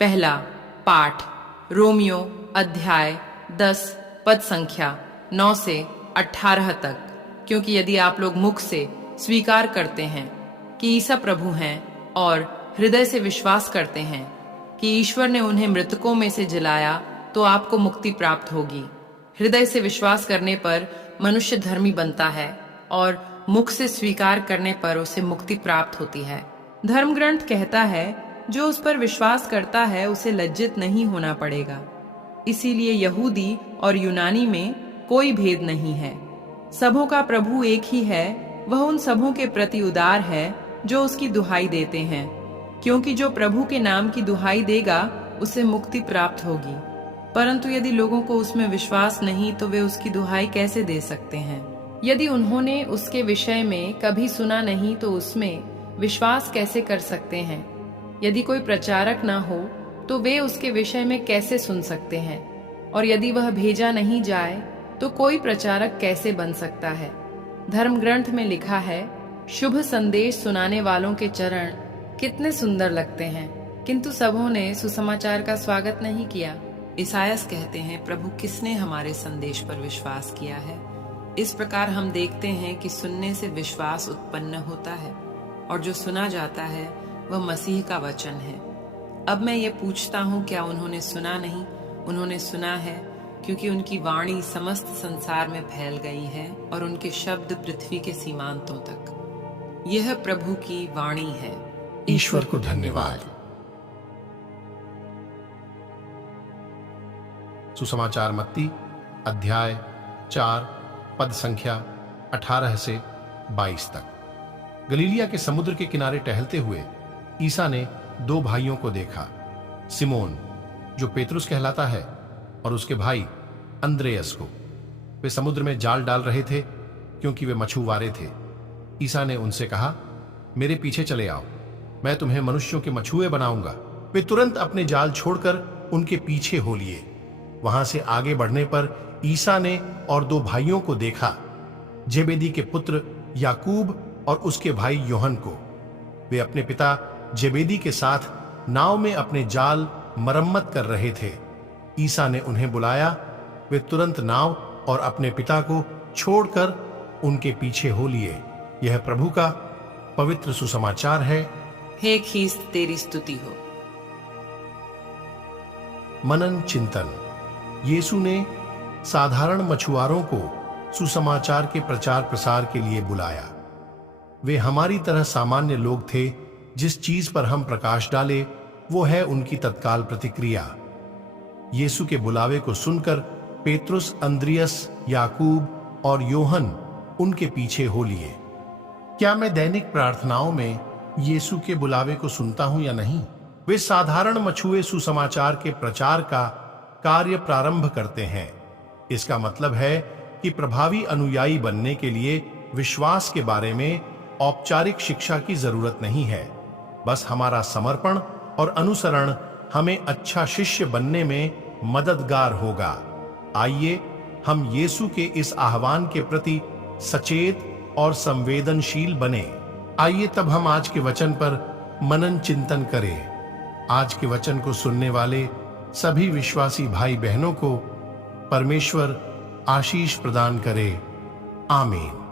पहला पाठ रोमियो अध्याय 10 पद संख्या 9 से 18 तक। क्योंकि यदि आप लोग मुख से स्वीकार करते हैं कि ईसा प्रभु हैं और हृदय से विश्वास करते हैं कि ईश्वर ने उन्हें मृतकों में से जिलाया, तो आपको मुक्ति प्राप्त होगी। हृदय से विश्वास करने पर मनुष्य धर्मी बनता है और मुख से स्वीकार करने पर उसे मुक्ति प्राप्त होती है। धर्म ग्रंथ कहता है, जो उस पर विश्वास करता है उसे लज्जित नहीं होना पड़ेगा। इसीलिए यहूदी और यूनानी में कोई भेद नहीं है। सबों का प्रभु एक ही है। वह उन सबों के प्रति उदार है जो उसकी दुहाई देते हैं, क्योंकि जो प्रभु के नाम की दुहाई देगा उसे मुक्ति प्राप्त होगी। परंतु यदि लोगों को उसमें विश्वास नहीं, तो वे उसकी दुहाई कैसे दे सकते हैं? यदि उन्होंने उसके विषय में कभी सुना नहीं, तो उसमें विश्वास कैसे कर सकते हैं? यदि कोई प्रचारक न हो, तो वे उसके विषय में कैसे सुन सकते हैं? और यदि वह भेजा नहीं जाए, तो कोई प्रचारक कैसे बन सकता है? धर्म ग्रंथ में लिखा है, शुभ संदेश सुनाने वालों के चरण कितने सुंदर लगते हैं, किंतु सबों ने सुसमाचार का स्वागत नहीं किया। ईसायास कहते हैं, प्रभु किसने हमारे संदेश पर विश्वास किया है? इस प्रकार हम देखते हैं कि सुनने से विश्वास उत्पन्न होता है, और जो सुना जाता है वह मसीह का वचन है। अब मैं ये पूछता हूँ, क्या उन्होंने सुना नहीं? उन्होंने सुना है, क्योंकि उनकी वाणी समस्त संसार में फैल गई है और उनके शब्द पृथ्वी के सीमांतों तक। यह प्रभु की वाणी है। ईश्वर को धन्यवाद। सुसमाचार मत्ती अध्याय 4 पद संख्या 18 से 22 तक। गलीलिया के समुद्र के किनारे टहलते हुए ईसा ने 2 भाइयों को देखा, सिमोन जो पेतरुस कहलाता है और उसके भाई अंद्रेयस को। वे समुद्र में जाल डाल रहे थे, क्योंकि वे मछुआरे थे। ईसा ने उनसे कहा, मेरे पीछे चले आओ, मैं तुम्हें मनुष्यों के मछुए बनाऊंगा। वे तुरंत अपने जाल छोड़कर उनके पीछे हो लिए। वहां से आगे बढ़ने पर ईसा ने और 2 भाइयों को देखा, जेबेदी के पुत्र याकूब और उसके भाई योहन को। वे अपने पिता जेबेदी के साथ नाव में अपने जाल मरम्मत कर रहे थे। ईसा ने उन्हें बुलाया। वे तुरंत नाव और अपने पिता को छोड़कर उनके पीछे हो लिए। यह प्रभु का पवित्र सुसमाचार है। हे ख्रीस्त, तेरी स्तुति हो। मनन चिंतन। यीशु ने साधारण मछुआरों को सुसमाचार के प्रचार प्रसार के लिए बुलाया। वे हमारी तरह सामान्य लोग थे। जिस चीज पर हम प्रकाश डाले वो है उनकी तत्काल प्रतिक्रिया। यीशु के बुलावे को सुनकर पेतरुस, अंद्रियस, याकूब और योहन उनके पीछे हो लिए। क्या मैं दैनिक प्रार्थनाओं में यीशु के बुलावे को सुनता हूं या नहीं? वे साधारण मछुए सुसमाचार के प्रचार का कार्य प्रारंभ करते हैं। इसका मतलब है कि प्रभावी अनुयायी बनने के लिए विश्वास के बारे में औपचारिक शिक्षा की जरूरत नहीं है। बस हमारा समर्पण और अनुसरण हमें अच्छा शिष्य बनने में मददगार होगा। आइए हम यीशु के इस आह्वान के प्रति सचेत और संवेदनशील बने। आइए तब हम आज के वचन पर मनन चिंतन करें। आज के वचन को सुनने वाले सभी विश्वासी भाई बहनों को परमेश्वर आशीष प्रदान करे। आमीन।